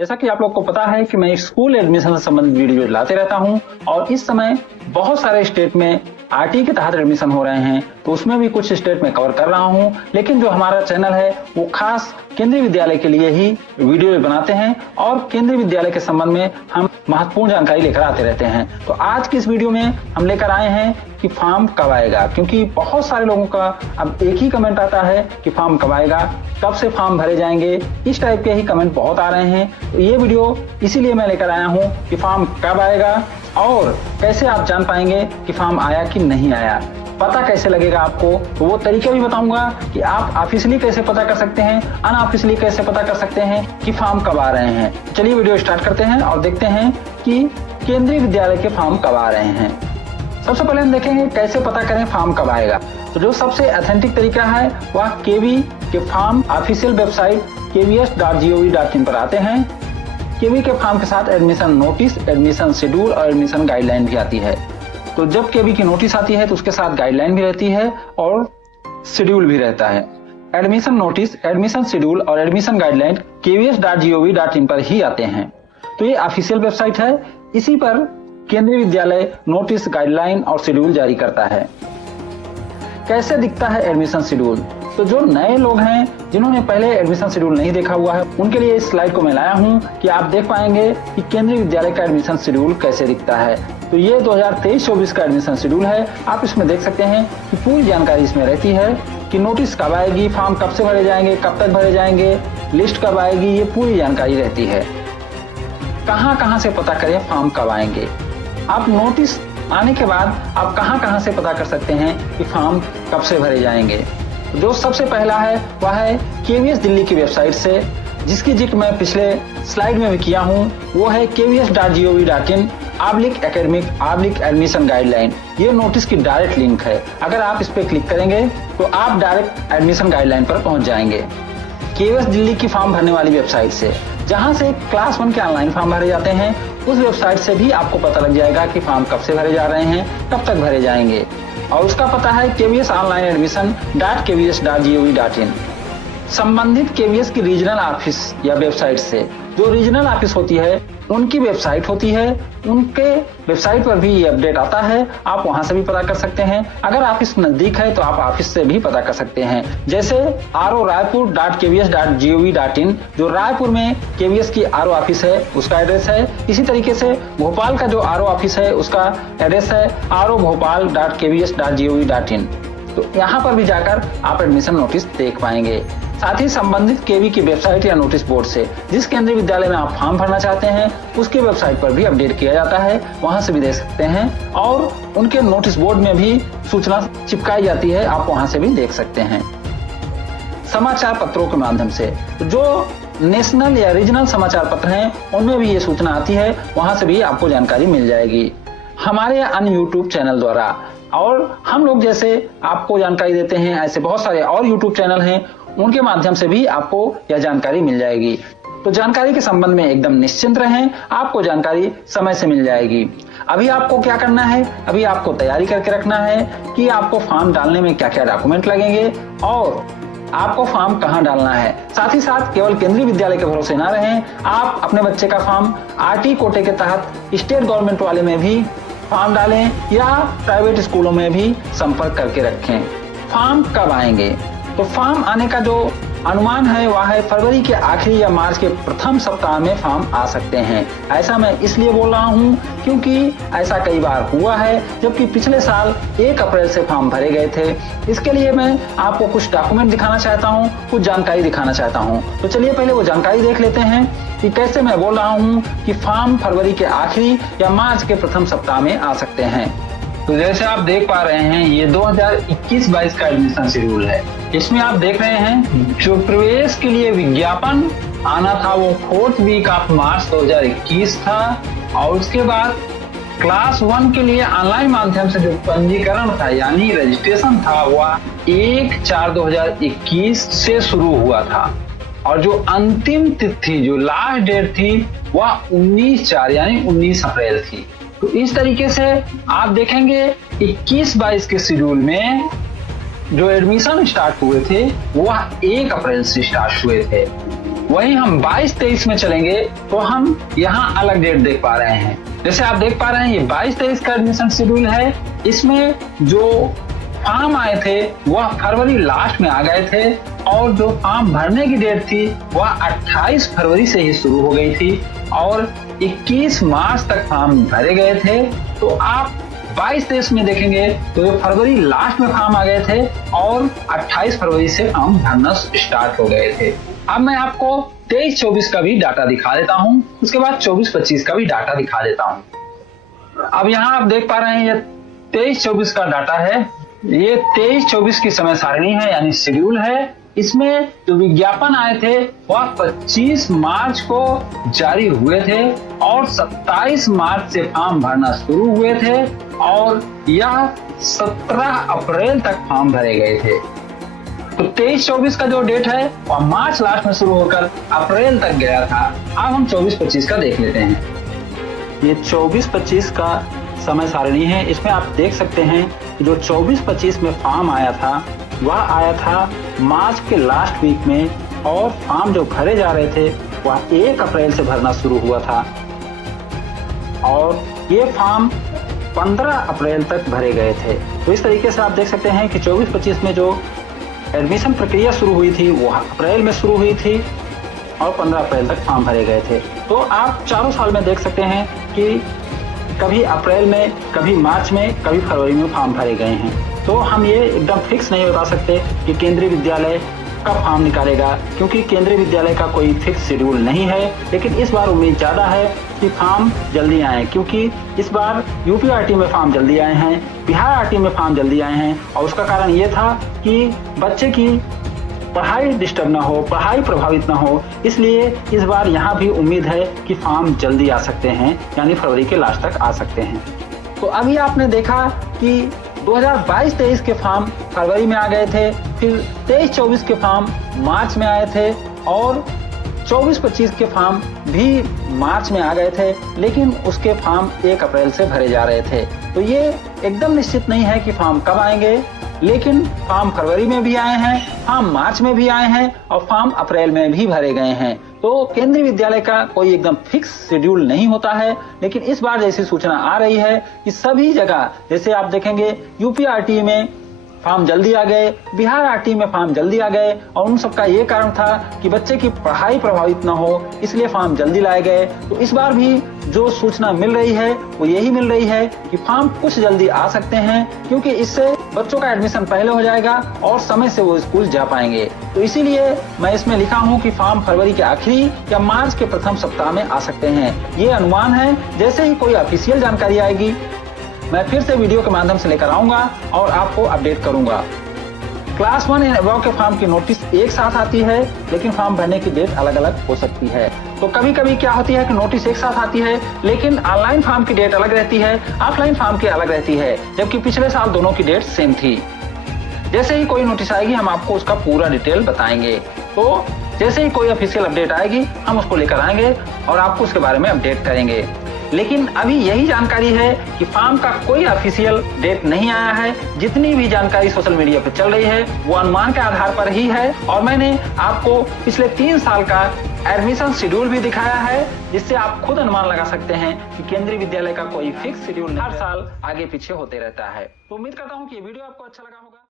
जैसा कि आप लोग को पता है कि मैं स्कूल एडमिशन से संबंधित वीडियो लाते रहता हूं और इस समय बहुत सारे स्टेट में आरटी के तहत एडमिशन हो रहे हैं, तो उसमें भी कुछ स्टेट में कवर कर रहा हूं। लेकिन जो हमारा चैनल है वो खास केंद्रीय विद्यालय के लिए ही वीडियो बनाते हैं और केंद्रीय विद्यालय के संबंध में हम महत्वपूर्ण जानकारी लेकर आते रहते हैं। तो आज की इस वीडियो में हम लेकर आए हैं कि फॉर्म कब आएगा, क्योंकि बहुत सारे लोगों का अब एक ही कमेंट आता है कि फॉर्म कब आएगा, कब से फॉर्म भरे जाएंगे, इस टाइप के ही कमेंट बहुत आ रहे हैं। तो ये वीडियो इसीलिए मैं लेकर आया हूँ कि फॉर्म कब आएगा और कैसे आप जान पाएंगे कि फॉर्म आया कि नहीं आया, पता कैसे लगेगा आपको। तो वो तरीका भी बताऊंगा कि आप ऑफिशियली कैसे पता कर सकते हैं, अनऑफिशियली कैसे पता कर सकते हैं कि फॉर्म कब आ रहे हैं। चलिए वीडियो स्टार्ट करते हैं और देखते हैं कि केंद्रीय विद्यालय के फॉर्म कब आ रहे हैं। सबसे पहले हम देखेंगे कैसे पता करें फॉर्म कब आएगा। तो जो सबसे ऑथेंटिक तरीका है वह केवी के फॉर्म ऑफिशियल वेबसाइट kvs.gov.in पर आते हैं। केवी के फॉर्म के साथ एडमिशन नोटिस, एडमिशन शेड्यूल और एडमिशन गाइडलाइन भी आती है। तो जब केवी की नोटिस आती है तो उसके साथ गाइडलाइन भी रहती है और शेड्यूल भी रहता है। एडमिशन नोटिस, एडमिशन शेड्यूल और एडमिशन गाइडलाइन kvs.gov.in पर ही आते हैं। तो ये ऑफिशियल वेबसाइट है, इसी पर केंद्रीय विद्यालय नोटिस, गाइडलाइन और शेड्यूल जारी करता है। कैसे दिखता है एडमिशन शेड्यूल? तो जो नए लोग हैं जिन्होंने पहले एडमिशन शेड्यूल नहीं देखा हुआ है उनके लिए इस स्लाइड को मैं लाया हूं कि आप देख पाएंगे कि केंद्रीय विद्यालय का एडमिशन शेड्यूल कैसे दिखता है। तो ये 2023-24 का एडमिशन शेड्यूल है। आप इसमें देख सकते हैं कि पूरी जानकारी इसमें रहती है कि नोटिस कब आएगी, फॉर्म कब से भरे जाएंगे, कब तक भरे जाएंगे, लिस्ट कब आएगी, ये पूरी जानकारी रहती है। कहां से पता करें फॉर्म कब आएंगे? आप नोटिस आने के बाद आप कहां से पता कर सकते हैं कि फॉर्म कब से भरे जाएंगे? जो सबसे पहला है वह है केवीएस दिल्ली की वेबसाइट से, जिसकी जिक्र मैं पिछले स्लाइड में भी किया हूं। वो है kvs.gov.in/academic/admission गाइडलाइन। ये नोटिस की डायरेक्ट लिंक है। अगर आप इस पे क्लिक करेंगे तो आप डायरेक्ट एडमिशन गाइडलाइन पर पहुंच जाएंगे। केवीएस दिल्ली की फॉर्म भरने वाली वेबसाइट से, जहां से क्लास 1 के ऑनलाइन फॉर्म भरे जाते हैं, उस वेबसाइट से भी आपको पता लग जाएगा कि फॉर्म कब से भरे जा रहे हैं, कब तक भरे जाएंगे। और उसका पता है kvsonlineadmission.kvs.gov.in। संबंधित केवीएस की रीजनल ऑफिस या वेबसाइट से, जो रीजनल ऑफिस होती है उनकी वेबसाइट होती है, उनके वेबसाइट पर भी ये अपडेट आता है। आप वहां से भी पता कर सकते हैं। अगर ऑफिस नजदीक है तो आप ऑफिस से भी पता कर सकते हैं। जैसे ro.raipur.kvs.gov.in, जो रायपुर में केवीएस की आरओ ऑफिस है उसका एड्रेस है। इसी तरीके से भोपाल का जो आरओ ऑफिस है उसका एड्रेस है ro.bhopal.kvs.gov.in। तो यहाँ पर भी जाकर आप एडमिशन नोटिस देख पाएंगे। साथ ही संबंधित केवी की वेबसाइट या नोटिस बोर्ड से, जिस केंद्रीय विद्यालय में आप फॉर्म भरना चाहते हैं उसकी वेबसाइट पर भी अपडेट किया जाता है, वहां से भी देख सकते हैं। और उनके नोटिस बोर्ड में भी सूचना चिपकाई जाती है, आप वहां से भी देख सकते हैं। समाचार पत्रों के माध्यम से, जो नेशनल या रीजनल समाचार पत्र हैं उनमें भी ये सूचना आती है, वहां से भी आपको जानकारी मिल जाएगी। हमारे अन्य यूट्यूब चैनल द्वारा, और हम लोग जैसे आपको जानकारी देते हैं ऐसे बहुत सारे और यूट्यूब चैनल हैं, उनके माध्यम से भी आपको यह जानकारी मिल जाएगी। तो जानकारी के संबंध में एकदम निश्चिंत रहें, आपको जानकारी समय से मिल जाएगी। अभी आपको क्या करना है? अभी आपको तैयारी करके रखना है कि आपको फॉर्म डालने में क्या क्या डॉक्यूमेंट लगेंगे और आपको फॉर्म कहां डालना है। साथ ही साथ केवल केंद्रीय विद्यालय के भरोसे ना रहें, आप अपने बच्चे का फॉर्म आरटी कोटे के तहत स्टेट गवर्नमेंट वाले में भी फॉर्म डालें या प्राइवेट स्कूलों में भी संपर्क करके रखें। फॉर्म कब आएंगे? तो फॉर्म आने का जो अनुमान है वह है फरवरी के आखिरी या मार्च के प्रथम सप्ताह में फॉर्म आ सकते हैं। ऐसा मैं इसलिए बोल रहा हूं क्योंकि ऐसा कई बार हुआ है, जबकि पिछले साल 1 अप्रैल से फॉर्म भरे गए थे। इसके लिए मैं आपको कुछ डॉक्यूमेंट दिखाना चाहता हूं, कुछ जानकारी दिखाना चाहता हूं। तो चलिए पहले वो जानकारी देख लेते हैं कि कैसे मैं बोल रहा हूं कि फॉर्म फरवरी के आखिरी या मार्च के प्रथम सप्ताह में आ सकते हैं। तो जैसे आप देख पा रहे हैं ये 2021-22 का एडमिशन शेड्यूल है। इसमें आप देख रहे हैं जो प्रवेश के लिए विज्ञापन आना था वो 4th वीक ऑफ मार्च 2021 था, और उसके बाद क्लास 1 के लिए ऑनलाइन माध्यम से जो पंजीकरण था यानी रजिस्ट्रेशन था वह 1/4/2021 से शुरू हुआ था, और जो अंतिम तिथि जो लास्ट डेट थी वह 19/4 यानी 19 अप्रैल थी। तो इस तरीके से आप देखेंगे 21-22 के शेड्यूल में जो एडमिशन स्टार्ट हुए थे वह 1 अप्रैल से स्टार्ट हुए थे। वहीं हम 22-23 में चलेंगे तो हम यहाँ अलग डेट देख पा रहे हैं। जैसे आप देख पा रहे हैं ये 22-23 का एडमिशन शेड्यूल है। इसमें जो फॉर्म आए थे वह फरवरी लास्ट में आ गए थे और जो फॉर्म भरने की डेट थी वह 28 फरवरी से ही शुरू हो गई थी और 21 मार्च तक फॉर्म भरे गए थे। तो आप 22-23 में देखेंगे तो ये फरवरी लास्ट में फॉर्म आ गए थे और 28 फरवरी से फॉर्म भरना स्टार्ट हो गए थे। अब मैं आपको 23-24 का भी डाटा दिखा देता हूँ, उसके बाद 24-25 का भी डाटा दिखा देता हूँ। अब यहाँ आप देख पा रहे हैं ये 23-24 का डाटा है। ये 23-24 की समय सारणी है यानी शेड्यूल है। इसमें जो विज्ञापन आए थे वह 25 मार्च को जारी हुए थे और 27 मार्च से फॉर्म भरना शुरू हुए थे और यह 17 अप्रैल तक फॉर्म भरे गए थे। तो 23-24 का जो डेट है वह मार्च लास्ट में शुरू होकर अप्रैल तक गया था। अब हम 24-25 का देख लेते हैं। ये 24-25 का समय सारणी है। इसमें आप देख सकते हैं कि जो 24-25 में फॉर्म आया था वह आया था मार्च के लास्ट वीक में और फॉर्म जो भरे जा रहे थे वह 1 अप्रैल से भरना शुरू हुआ था और ये फॉर्म 15 अप्रैल तक भरे गए थे। तो इस तरीके से आप देख सकते हैं कि 24-25 में जो एडमिशन प्रक्रिया शुरू हुई थी वो अप्रैल में शुरू हुई थी और 15 अप्रैल तक फॉर्म भरे गए थे। तो आप चारों साल में देख सकते हैं कि कभी अप्रैल में, कभी मार्च में, कभी फरवरी में फॉर्म भरे गए हैं। तो हम ये एकदम फिक्स नहीं बता सकते कि केंद्रीय विद्यालय कब फॉर्म निकालेगा, क्योंकि केंद्रीय विद्यालय का कोई फिक्स शेड्यूल नहीं है। लेकिन इस बार उम्मीद ज्यादा है कि फॉर्म जल्दी आए, क्योंकि इस बार यूपीआरटी में फॉर्म जल्दी आए हैं, बिहार आरटी में फॉर्म जल्दी आए हैं और उसका कारण ये था कि बच्चे की पढ़ाई डिस्टर्ब ना हो, पढ़ाई प्रभावित ना हो, इसलिए इस बार यहाँ भी उम्मीद है कि फॉर्म जल्दी आ सकते हैं, यानी फरवरी के लास्ट तक आ सकते हैं। तो अभी आपने देखा कि 2022-23 के फॉर्म फरवरी में आ गए थे, फिर 23-24 के फॉर्म मार्च में आए थे और 24-25 के फॉर्म भी मार्च में आ गए थे, लेकिन उसके फॉर्म 1 अप्रैल से भरे जा रहे थे। तो ये एकदम निश्चित नहीं है कि फॉर्म कब आएंगे, लेकिन फॉर्म फरवरी में भी आए हैं, फॉर्म मार्च में भी आए हैं और फॉर्म अप्रैल में भी भरे गए हैं। तो केंद्रीय विद्यालय का कोई एकदम फिक्स शेड्यूल नहीं होता है, लेकिन इस बार जैसी सूचना आ रही है कि सभी जगह, जैसे आप देखेंगे यूपी आरटी में फॉर्म जल्दी आ गए, बिहार आरटी में फॉर्म जल्दी आ गए और उन सबका ये कारण था कि बच्चे की पढ़ाई प्रभावित न हो, इसलिए फॉर्म जल्दी लाए गए। तो इस बार भी जो सूचना मिल रही है वो यही मिल रही है कि फॉर्म कुछ जल्दी आ सकते हैं, क्योंकि इससे बच्चों का एडमिशन पहले हो जाएगा और समय से वो स्कूल जा पाएंगे। तो इसीलिए मैं इसमें लिखा हूँ कि फॉर्म फरवरी के आखिरी या मार्च के प्रथम सप्ताह में आ सकते हैं। ये अनुमान है, जैसे ही कोई ऑफिशियल जानकारी आएगी मैं फिर से वीडियो के माध्यम से लेकर आऊंगा और आपको अपडेट करूंगा। क्लास 1 एंड अबव के फॉर्म की नोटिस एक साथ आती है, लेकिन फॉर्म भरने की डेट अलग अलग हो सकती है। तो कभी कभी क्या होती है कि नोटिस एक साथ आती है, लेकिन ऑनलाइन फॉर्म की डेट अलग रहती है, ऑफलाइन फॉर्म की अलग रहती है, जबकि पिछले साल दोनों की डेट सेम थी। जैसे ही कोई नोटिस आएगी हम आपको उसका पूरा डिटेल बताएंगे। तो जैसे ही कोई ऑफिशियल अपडेट आएगी हम उसको लेकर आएंगे और आपको उसके बारे में अपडेट करेंगे। लेकिन अभी यही जानकारी है कि फॉर्म का कोई ऑफिशियल डेट नहीं आया है। जितनी भी जानकारी सोशल मीडिया पर चल रही है वो अनुमान के आधार पर ही है और मैंने आपको पिछले 3 साल का एडमिशन शेड्यूल भी दिखाया है, जिससे आप खुद अनुमान लगा सकते हैं कि केंद्रीय विद्यालय का कोई फिक्स शेड्यूल हर साल आगे पीछे होते रहता है। तो उम्मीद करता हूँ कि ये वीडियो आपको अच्छा लगा होगा।